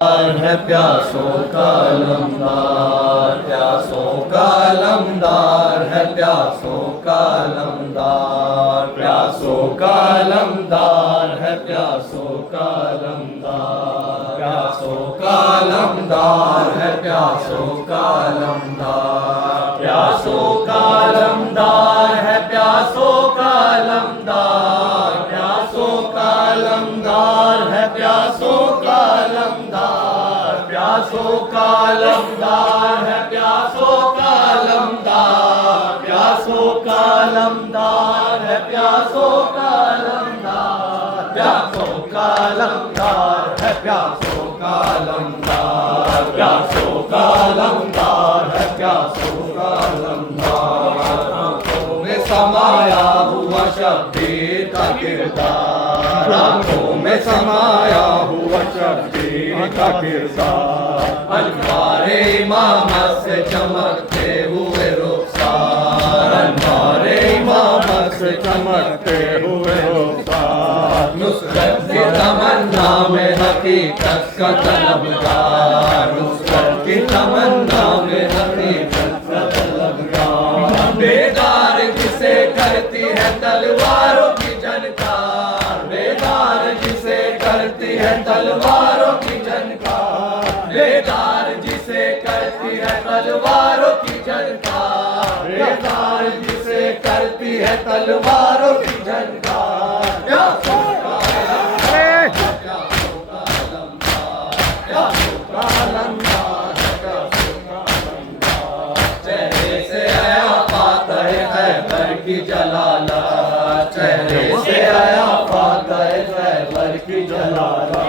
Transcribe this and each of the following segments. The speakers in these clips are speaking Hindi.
है प्यासों का लमदार, प्यासों का लमदार है प्यासों का लमदार, प्यासों का लमदार है प्यासों का लमदार, प्यासों का लमदार है प्यासों का लमदार, प्यासों का लमदार है प्यासों का लमदार, प्यासों का लमदार है प्यासों का लमदार, प्यासों का लमदार है प्यासों का लमदार, प्यासों का लमदार है प्यासों का लमदार, प्यासों का लमदार है प्यासों का लमदार, प्यासों का लमदार है प्यासों का लमदार। आंखों में समाया हुआ शब्दीर का किरदार, आंखों में समाया हुआ शब्दीर का किरदार, अनवारे इमामत से चमकते हुए रुखसार, अनवारे इमामत से चमकते हुए रुखसार, नुसरत की तमन्ना में हकीकत का तलबगार, नुसरत की तमन्ना में हकीकत का तलबगार, बेदार जिसे करती है तलवारों की झनकार, बेदार जिसे करती है तलवारों की झनकार, बेदार जिसे करती है तलवारों की झनकार, बेदार जिसे करती है तलवारों की झनकार, प्यासों का लमदार, प्यासों का लमदार, प्यासों का लमदार, प्यासों का लमदार, चेहरे से आया फातह खैबर की जलाला, चेहरे से आया फातह खैबर की जलाला,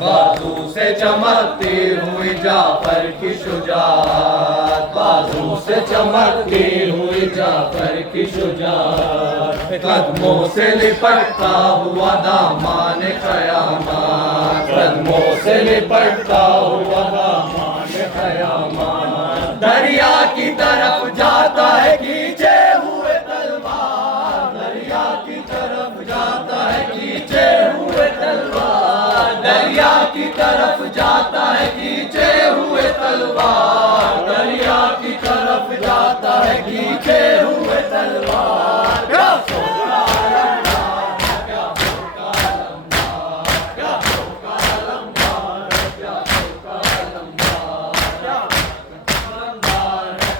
बाजू से चमकती हुई जाफर की शुजात, बाजू से चमकती हुई जाफर की शुजात, कदमों से लिपटता हुआ दामान क़यामत, कदमों से लिपटता हुआ दामान क़यामत, दरिया की तरफ जाता है खींचे हुए तलवार, दरिया की तरफ जाता है खींचे हुए तलवार, दरिया की तरफ जाता है खींचे हुए तलवार, दरिया की तरफ जाता है खींचे हुए तलवार, प्यासों का लमदार, प्यासों का लमदार, प्यासों का लमदार, प्यासों का लमदार,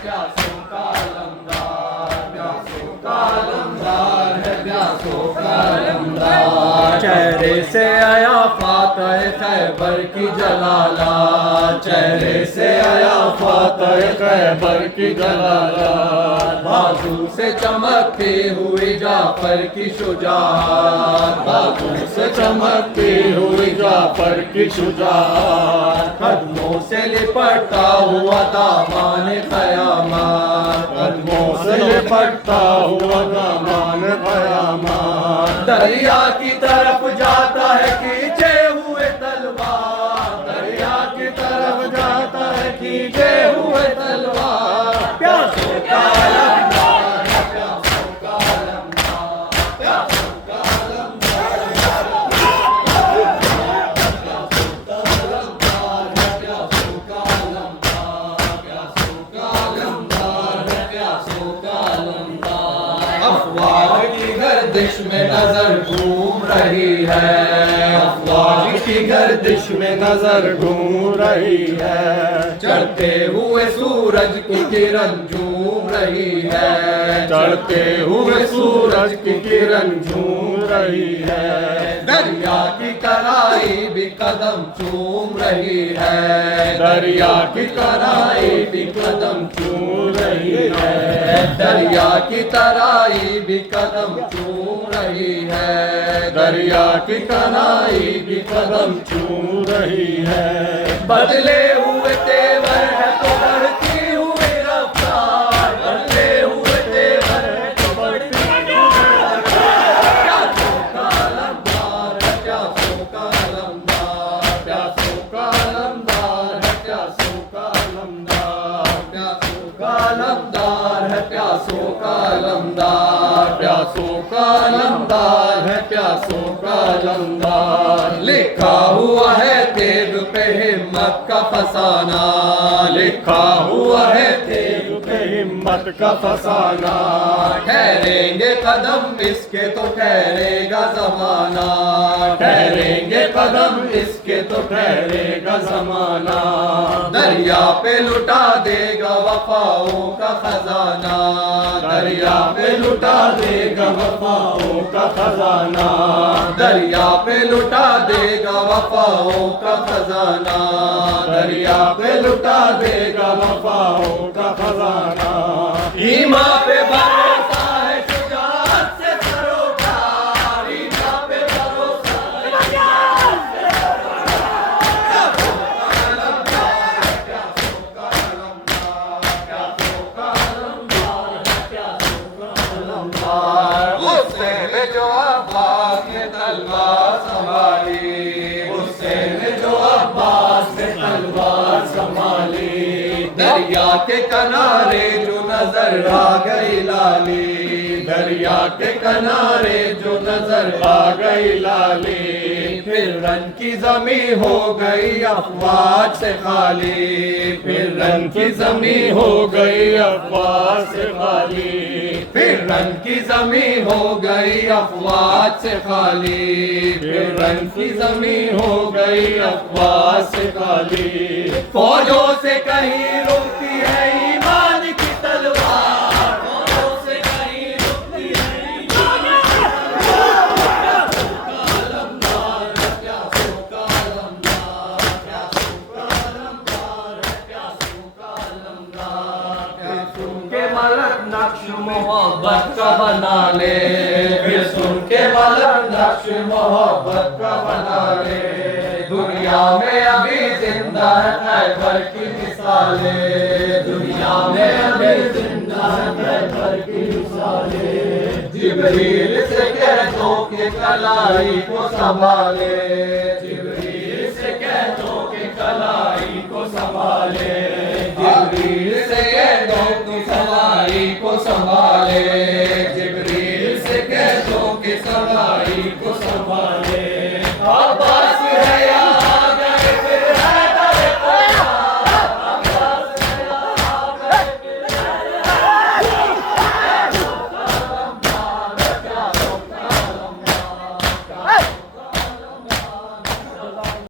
प्यासों का लमदार, प्यासों का लमदार है प्यासों का लमदार, चेहरे से आया फातह खैबर की जलाला, चेहरे से आया फातह खैबर की जलाला, बाजू से चमकती हुई जाफर की शुजात, बाजू से चमकती हुई जाफर की शुजात, कदमों से लिपटता हुआ दामान क़यामत, कदमों से लिपटता हुआ दामान क़यामत, दरिया की तरफ जाता है खींचे हुए तलवार, दरिया की तरफ जाता है खींचे हुए तलवार, प्यासों का लमदार, प्यासों का लमदार, प्यासों का लमदार, प्यासों का लमदार, प्यासों का लमदार, प्यासों का लमदार, प्यासों का लमदार, अफवाह की गर्दिश में नजर घूम रही है, अफवाह की गर्दिश में नजर घूम रही है, चढ़ते हुए सूरज की किरण झूम रही है, चढ़ते हुए सूरज की किरण झूम रही है, दरिया की कराई भी कदम चूम रही है, दरिया की कराई भी कदम चूम रही है, दरिया की तराई भी कदम चूम रही है, दरिया की तराई भी कदम चूम रही है, बदले हुए तेवर है तो बढ़ती हुई रफ्तार, बदले हुए तेवर है तो बढ़ती हुई रफ्तार, प्यासों का लमदार है प्यासों का लमदार, प्यासों का लमदार है प्यासों का लमदार, प्यासों का लमदार है प्यासों का लमदार, प्यासों का लमदार है प्यासों का लमदार, लिखा हुआ है तेग पे हिम्मत का फसाना, लिखा हुआ है तेज पे हिम्मत का फसाना। ठहरेंगे कदम इसके तो ठहरेगा जमाना, ठहरेंगे कदम इसके तो ठहरेगा जमाना। दरिया पे लुटा देगा वफाओं का खजाना, दरिया पे लुटा देगा वफाओं का खजाना, दरिया पे लुटा देगा वफाओं का खजाना, दरिया पे लुटा देगा वफाओं का खजाना। ईमान पे भरोसा है, शुजाअत से सरोकार, ईमान पे भरोसा है, शुजाअत से सरोकार। क्या सोका अलमदार, क्या सोका अलमदार, क्या सोका अलमदार। गुस्से में जो अब्बास ने तलवार संभाली, गुस्से में जो अब्बास ने तलवार संभाली। दरिया के किनारे जो नजर आ गई लाली, दरिया के किनारे जो नजर आ गई लाली। फिर रन की जमी हो गई अफवाह से खाली, फिर रन की जमी हो गई अफवाह से खाली, फिर रन की जमी हो गई अफवाह से खाली, फिर रन की जमी हो गई अफवाह से खाली। फौजों से कहीं रुकती है ईमान की तलवार, फौजों से कहीं रुकती है ईमान की तलवार। क्या सोका अलमदार, क्या सोका अलमदार, क्या सोका अलमदार। क्या सुन के मलक नक्श मोहब्बत का बना ले, फिर सुन के मलक नक्श मोहब्बत का बना ले। दुनिया में अभी जिंदा है खैबर की मिसालें, दुनिया में अभी जिंदा है खैबर की मिसालें। जिब्रील से कह दो कि कलाई को संभाले, जिब्रील से कह दो कि कलाई को संभाले।